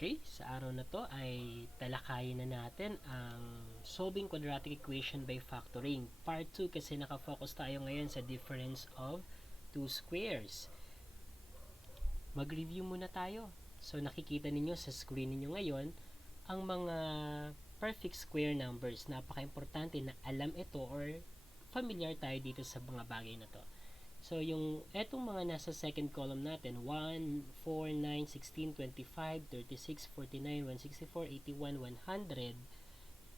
Okay, sa araw na to ay talakayin na natin ang solving quadratic equation by factoring. Part 2 kasi nakafocus tayo ngayon sa difference of two squares. Mag-review muna tayo. So nakikita ninyo sa screen ninyo ngayon ang mga perfect square numbers. Napaka-importante na alam ito or familiar tayo dito sa mga bagay na to. So, etong mga nasa second column natin, 1, 4, 9, 16, 25, 36, 49, 164, 81, 100,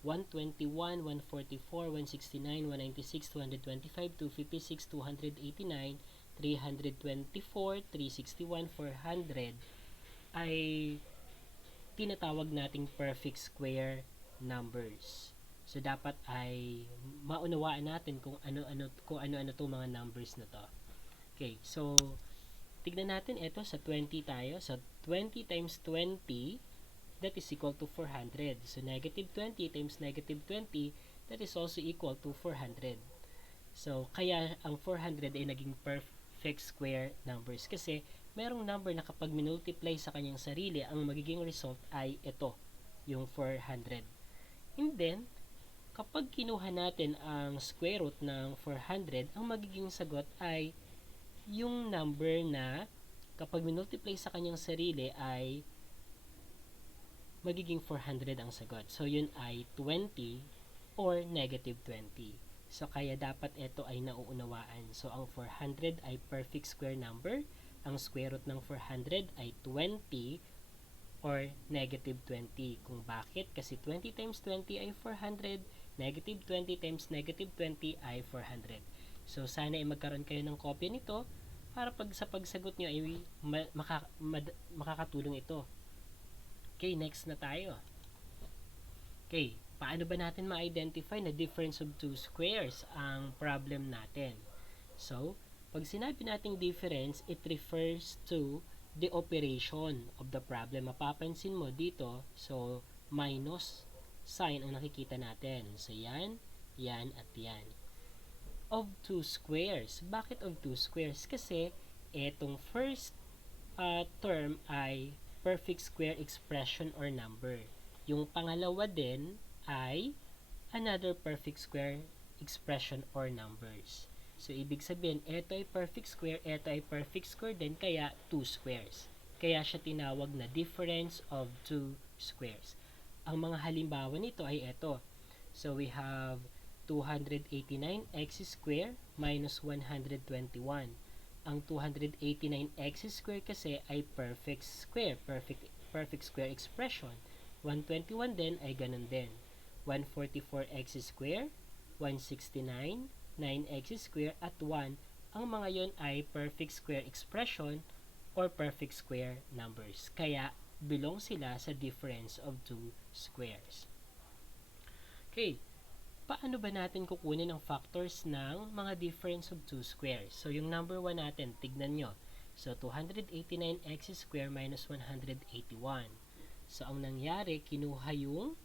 121, 144, 169, 196, 225, 256, 289, 324, 361, 400 ay tinatawag nating perfect square numbers. So dapat ay maunawaan natin kung ano-ano tong mga numbers na to. Okay, so tignan natin ito sa 20 tayo. So 20 times 20, that is equal to 400. So negative 20 times negative 20, that is also equal to 400. So kaya ang 400 ay naging perfect square numbers kasi merong number na kapag minultiply sa kanyang sarili, ang magiging result ay ito, yung 400. And then, kapag kinuha natin ang square root ng 400, ang magiging sagot ay yung number na kapag minultiply sa kanyang sarili ay magiging 400 ang sagot. So, yun ay 20 or negative 20. So, kaya dapat ito ay nauunawaan. So, ang 400 ay perfect square number. Ang square root ng 400 ay 20 or negative 20. Kung bakit? Kasi 20 times 20 ay 400, negative 20 times negative 20 ay 400. So, sana ay magkaroon kayo ng kopya nito para sa pagsagot nyo ay makakatulong ito. Okay, next na tayo. Okay, paano ba natin ma-identify na difference of two squares ang problem natin? So, pag sinabi nating difference, it refers to the operation of the problem. Mapapansin mo dito, so minus sign ang nakikita natin. So yan, yan at yan. Of two squares. Bakit of two squares? Kasi etong first term ay perfect square expression or number. Yung pangalawa din ay another perfect square expression or numbers. So, ibig sabihin, ito ay perfect square, ito ay perfect square din, kaya two squares. Kaya siya tinawag na difference of two squares. Ang mga halimbawa nito ay ito. So, we have 289x square minus 121. Ang 289x square kasi ay perfect square, perfect square expression. 121 din ay ganun din. 144x square, 169, 9x square at 1, ang mga yon ay perfect square expression or perfect square numbers. Kaya, belong sila sa difference of two squares. Okay, paano ba natin kukunin ang factors ng mga difference of two squares? So, yung number 1 natin, tignan nyo. So, 289x square minus 181. So, ang nangyari, kinuha yung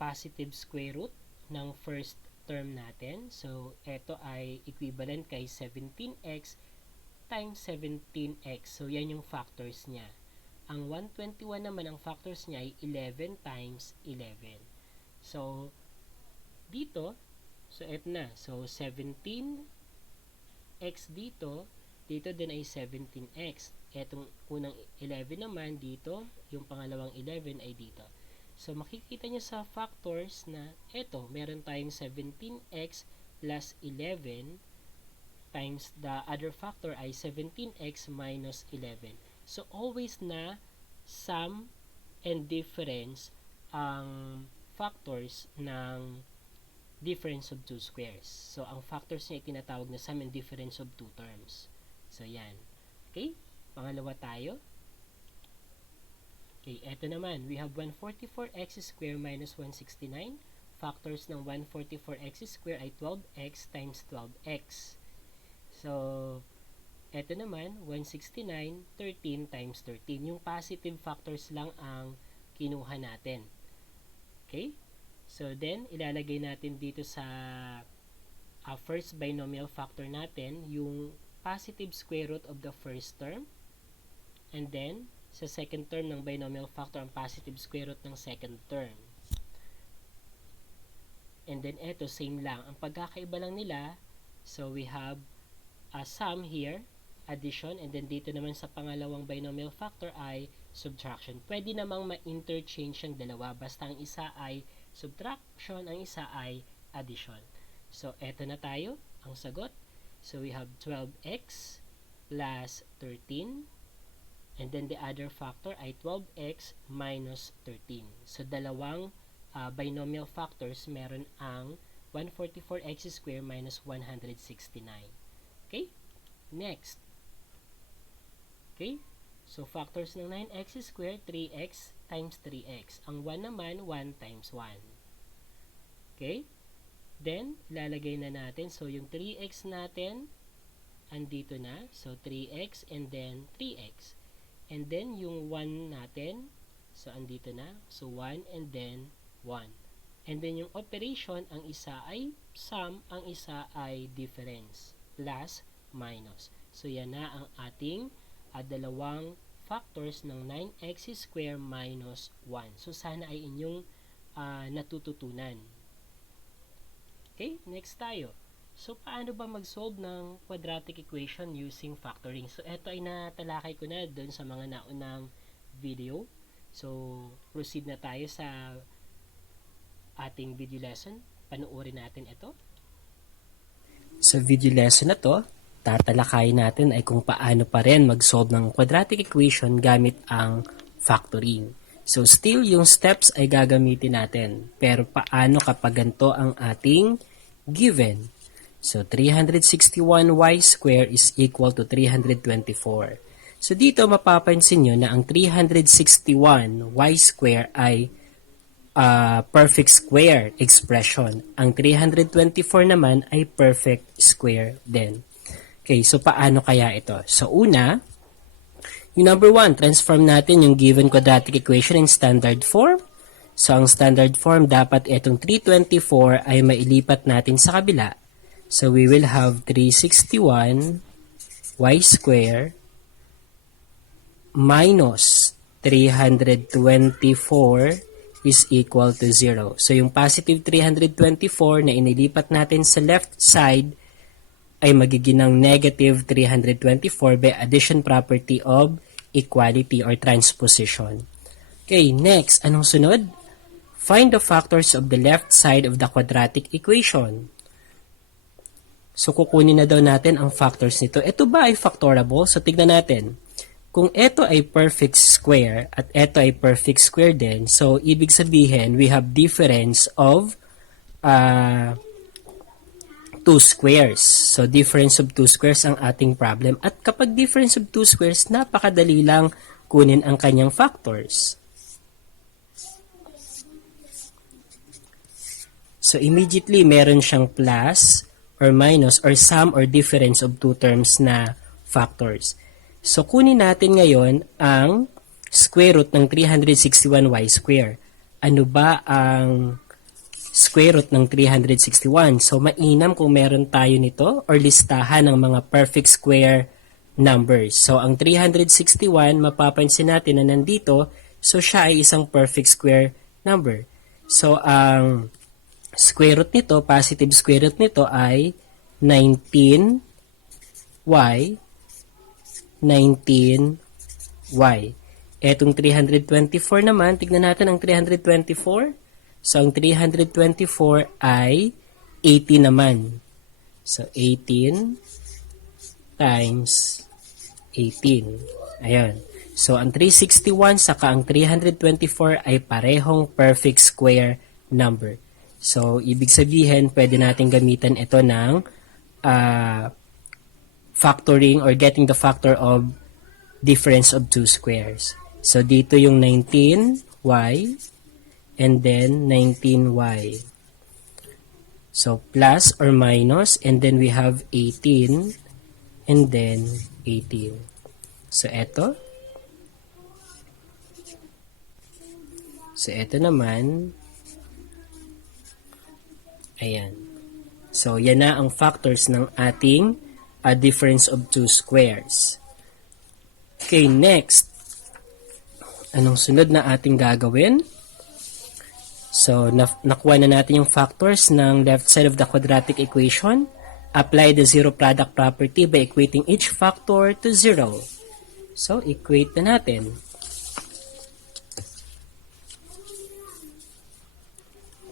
positive square root ng first term natin. So, ito ay equivalent kay 17x times 17x. So, yan yung factors niya. Ang 121 naman, ang factors niya ay 11 times 11. So, dito, so ito na. So, 17x dito din ay 17x. Etong unang 11 naman dito, yung pangalawang 11 ay dito. So, makikita nyo sa factors na ito, meron tayong 17x plus 11 times the other factor ay 17x minus 11. So, always na sum and difference ang factors ng difference of two squares. So, ang factors niya ay tinatawag na sum and difference of two terms. So, yan. Okay? Pangalawa tayo. Okay, eto naman, we have 144x square minus 169. Factors ng 144x square ay 12x times 12x. So, eto naman, 169, 13 times 13. Yung positive factors lang ang kinuha natin. Okay? So, then, ilalagay natin dito sa first binomial factor natin, yung positive square root of the first term. And then, sa second term ng binomial factor ang positive square root ng second term. And then eto, same lang. Ang pagkakaiba lang nila, so we have a sum here, addition, and then dito naman sa pangalawang binomial factor ay subtraction. Pwede namang ma-interchange ang dalawa, basta ang isa ay subtraction, ang isa ay addition. So, eto na tayo, ang sagot. So, we have 12x plus 13, and then the other factor ay 12x minus 13. So, dalawang binomial factors, meron ang 144x squared minus 169. Okay? Next. Okay? So, factors ng 9x squared, 3x times 3x. Ang 1 naman, 1 times 1. Okay? Then, lalagay na natin. So, yung 3x natin, andito na. So, 3x and then 3x. And then, yung 1 natin, so, andito na. So, 1 and then 1. And then, yung operation, ang isa ay sum, ang isa ay difference. Plus, minus. So, yan na ang ating dalawang factors ng 9x squared minus 1. So, sana ay inyong natututunan. Okay, next tayo. So, paano ba mag-solve ng quadratic equation using factoring? So, ito ay natalakay ko na doon sa mga naunang video. So, proceed na tayo sa ating video lesson. Panuorin natin ito. Sa video lesson na to, tatalakayin natin ay kung paano pa rin mag-solve ng quadratic equation gamit ang factoring. So, still yung steps ay gagamitin natin. Pero paano kapag ganito ang ating given? So, 361y squared is equal to 324. So, dito mapapansin nyo na ang 361y squared ay perfect square expression. Ang 324 naman ay perfect square din. Okay, so paano kaya ito? So, una, yung number 1, transform natin yung given quadratic equation in standard form. So, ang standard form, dapat itong 324 ay mailipat natin sa kabila. So, we will have 361 y squared minus 324 is equal to 0. So, yung positive 324 na inilipat natin sa left side ay magiging ng negative 324 by addition property of equality or transposition. Okay, next, anong sunod? Find the factors of the left side of the quadratic equation. So, kukunin na daw natin ang factors nito. Ito ba ay factorable? So, tignan natin. Kung ito ay perfect square at ito ay perfect square din, so, ibig sabihin, we have difference of 2 squares. So, difference of 2 squares ang ating problem. At kapag difference of 2 squares, napakadali lang kunin ang kanyang factors. So, immediately, meron siyang plus or minus or sum or difference of 2 terms na factors. So, kunin natin ngayon ang square root ng 361y squared. Ano ba ang square root ng 361? So, mainam kung meron tayo nito or listahan ng mga perfect square numbers. So, ang 361, mapapansin natin na nandito, so siya ay isang perfect square number. So, ang square root nito, positive square root nito ay 19y 19y. Etong 324 naman, tignan natin ang 324. So, ang 324 ay 80 naman. So, 18 times 18. Ayan. So, ang 361 saka ang 324 ay parehong perfect square number. So, ibig sabihin, pwede natin gamitan ito ng factoring or getting the factor of difference of 2 squares. So, dito yung 19y and then 19y. So, plus or minus and then we have 18 and then 18. So, eto. So, eto naman. Ayan. So, yan na ang factors ng ating difference of 2 squares. Okay, next. Anong sunod na ating gagawin? So, nakuha na natin yung factors ng left side of the quadratic equation. Apply the zero product property by equating each factor to 0. So, equate na natin.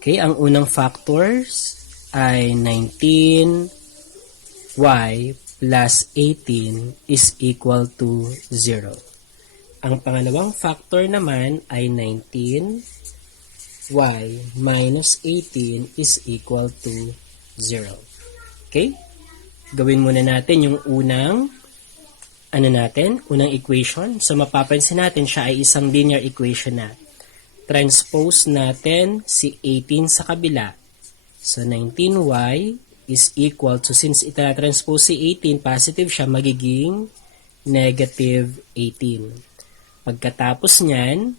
Okay, ang unang factors ay 19y plus 18 is equal to 0. Ang pangalawang factor naman ay 19y minus 18 is equal to 0. Okay? Gawin muna natin yung unang unang equation. So, mapapansin natin siya ay isang linear equation na. Transpose natin si 18 sa kabila. So, 19y is equal to, since ita-transpose si 18, positive siya, magiging negative 18. Pagkatapos niyan,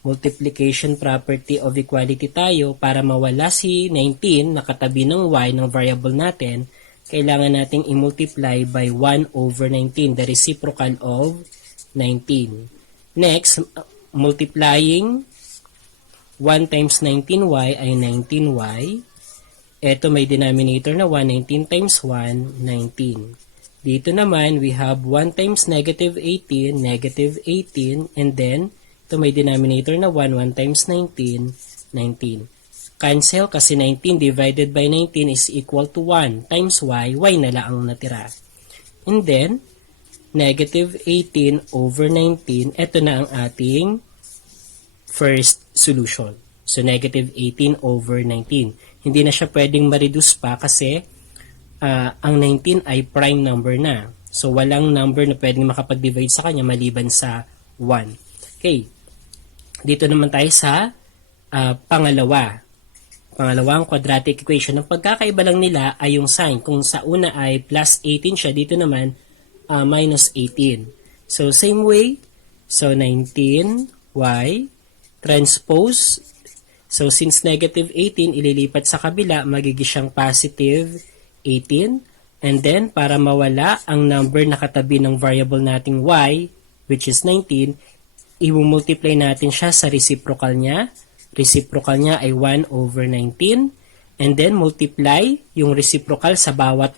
multiplication property of equality tayo para mawala si 19 na katabi ng y ng variable natin, kailangan nating i-multiply by 1 over 19, the reciprocal of 19. Next, multiplying 1 times 19y ay 19y. Ito may denominator na 1, 19 times 1, 19. Dito naman, we have 1 times negative 18, and then, ito may denominator na 1, 1 times 19, 19. Cancel kasi 19 divided by 19 is equal to 1 times y na lang ang natira. And then, negative 18 over 19, ito na ang ating first solution. So, negative 18 over 19. Hindi na siya pwedeng ma-reduce pa kasi ang 19 ay prime number na. So, walang number na pwedeng makapag-divide sa kanya maliban sa 1. Okay. Dito naman tayo sa pangalawang quadratic equation. Ang pagkakaiba lang nila ay yung sign. Kung sa una ay plus 18 siya, dito naman minus 18. So, same way. So, 19y transpose. So, since negative 18, ililipat sa kabila, magiging siyang positive 18. And then, para mawala ang number na katabi ng variable nating y, which is 19, i-multiply natin siya sa reciprocal niya. Reciprocal niya ay 1 over 19. And then, multiply yung reciprocal sa bawat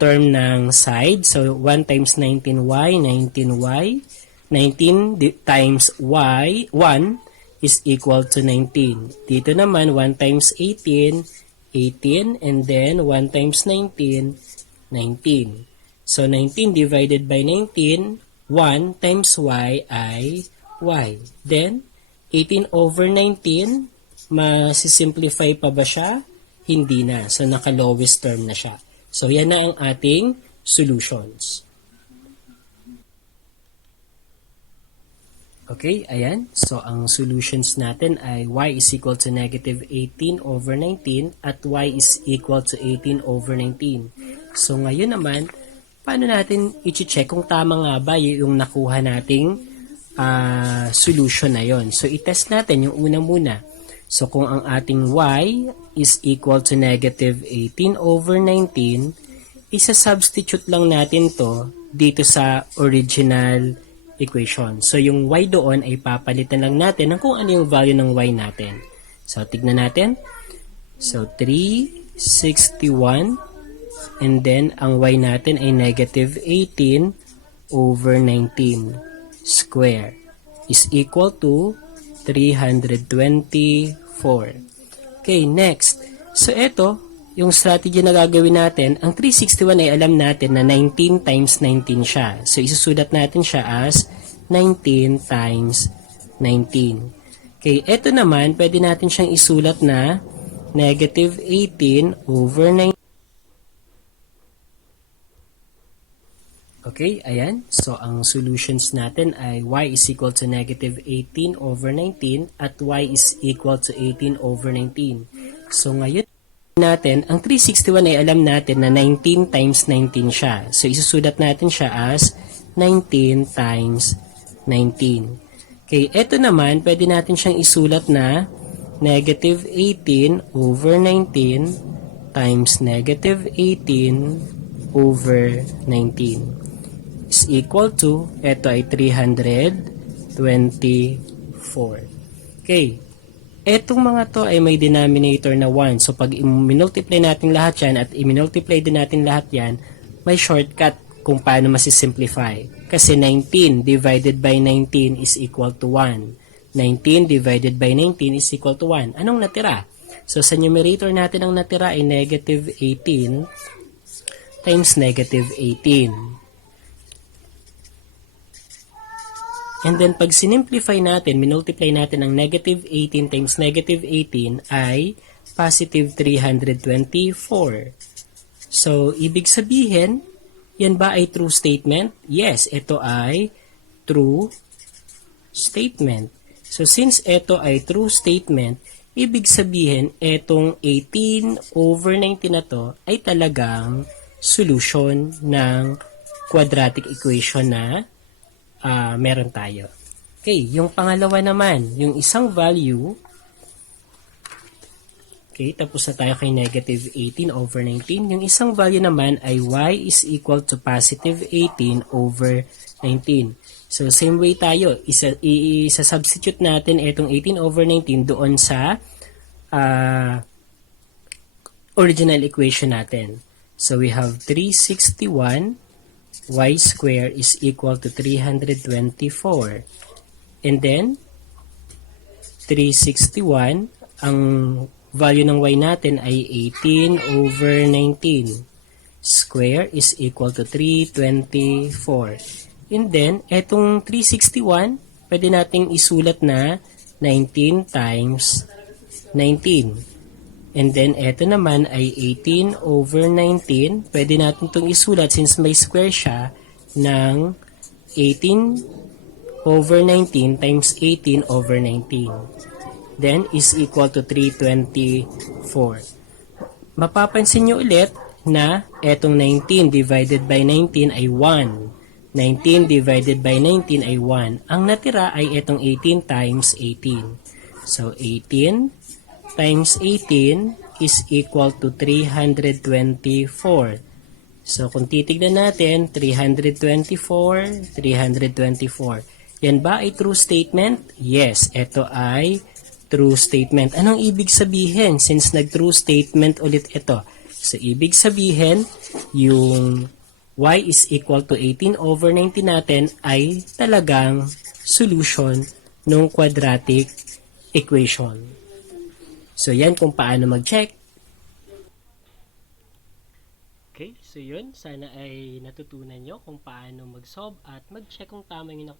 term ng side. So, 1 times 19y, 19y. 19 times y, 1 is equal to 19. Dito naman, 1 times 18, 18, and then 1 times 19, 19. So, 19 divided by 19, 1 times y ay y. Then, 18 over 19, masisimplify pa ba siya? Hindi na. So, naka-lowest term na siya. So, yan na ang ating solutions. Okay, ayan. So, ang solutions natin ay y is equal to negative 18 over 19 at y is equal to 18 over 19. So, ngayon naman, paano natin i-check kung tama nga ba yung nakuha nating solution na yon? So, i-test natin yung una muna. So, kung ang ating y is equal to negative 18 over 19, isa-substitute lang natin to dito sa original equation. So, yung y doon ay papalitan lang natin ng kung ano yung value ng y natin. So, tignan natin. So, 361 and then ang y natin ay negative 18 over 19 square is equal to 324. Okay, next. So, ito, yung strategy na gagawin natin, ang 361 ay alam natin na 19 times 19 siya. So, isusulat natin siya as 19 times 19. Okay, ito naman, pwede natin siyang isulat na negative 18 over 19. Okay, ayan. So, ang solutions natin ay y is equal to negative 18 over 19 at y is equal to 18 over 19. So, ngayon natin, ang 361 ay alam natin na 19 times 19 siya. So, isusulat natin siya as 19 times 19. Okay, ito naman, pwede natin siyang isulat na negative 18 over 19 times negative 18 over 19 is equal to, ito ay 324. Okay. Etong mga to ay may denominator na 1. So, pag i-multiply natin lahat yan at i-multiply din natin lahat yan, may shortcut kung paano masisimplify. Kasi 19 divided by 19 is equal to 1. 19 divided by 19 is equal to 1. Anong natira? So, sa numerator natin ang natira ay negative 18 times negative 18. And then, pag sinimplify natin, minultiply natin ang negative 18 times negative 18 ay positive 324. So, ibig sabihin, yan ba ay true statement? Yes, ito ay true statement. So, since ito ay true statement, ibig sabihin, etong 18 over 19 na to ay talagang solution ng quadratic equation na meron tayo. Okay, yung pangalawa naman, yung isang value, okay, tapos na tayo kay negative 18 over 19. Yung isang value naman ay y is equal to positive 18 over 19. So, same way tayo, isa-substitute natin itong 18 over 19 doon sa original equation natin. So, we have 361 y square is equal to 324. And then, 361, ang value ng y natin ay 18 over 19. Square is equal to 324. And then, etong 361, pwede nating isulat na 19 times 19. And then, eto naman ay 18 over 19. Pwede natin itong isulat since may square siya ng 18 over 19 times 18 over 19. Then, is equal to 324. Mapapansin nyo ulit na etong 19 divided by 19 ay 1. 19 divided by 19 ay 1. Ang natira ay etong 18 times 18. So, 18 times 18 is equal to 324. So, kung titignan natin, 324, 324. Yan ba ay true statement? Yes, ito ay true statement. Anong ibig sabihin since nag-true statement ulit ito? So, ibig sabihin, yung y is equal to 18 over 19 natin ay talagang solution ng quadratic equation. So, yan kung paano mag-check. Okay, so yun. Sana ay natutunan nyo kung paano mag-solve at mag-check kung tama yung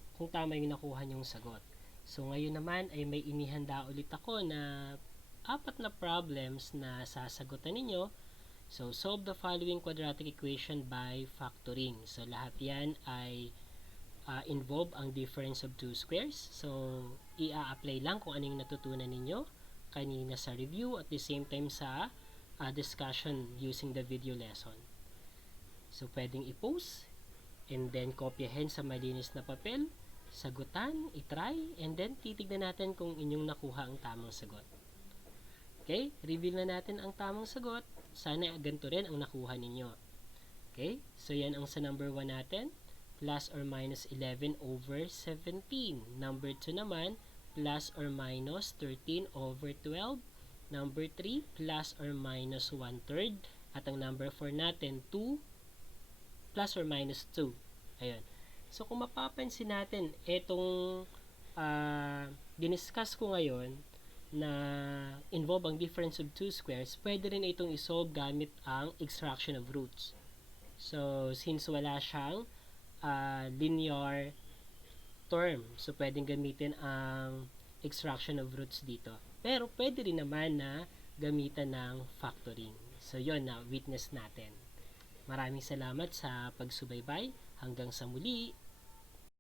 nakuha nyong sagot. So, ngayon naman ay may inihanda ulit ako na 4 na problems na sasagutan ninyo. So, solve the following quadratic equation by factoring. So, lahat yan ay involve ang difference of two squares. So, i-apply lang kung anong natutunan ninyo kanina sa review at the same time sa discussion using the video lesson. So, pwedeng i-post and then kopyahin sa malinis na papel, sagutan, itry, and then titignan natin kung inyong nakuha ang tamang sagot. Okay, reveal na natin ang tamang sagot. Sana ganito rin ang nakuha ninyo. Okay, so yan ang sa number 1 natin, plus or minus 11 over 17. Number 2 naman, plus or minus 13 over 12. Number 3, plus or minus 1/3. At ang number 4 natin, 2 plus or minus 2. Ayan. So, kung mapapansin natin, itong diniscuss ko ngayon na involve ang difference of two squares, pwede rin itong isolve gamit ang extraction of roots. So, since wala siyang linear term. So, pwedeng gamitin ang extraction of roots dito. Pero, pwede rin naman na gamitan ng factoring. So, yun na, witness natin. Maraming salamat sa pagsubaybay. Hanggang sa muli.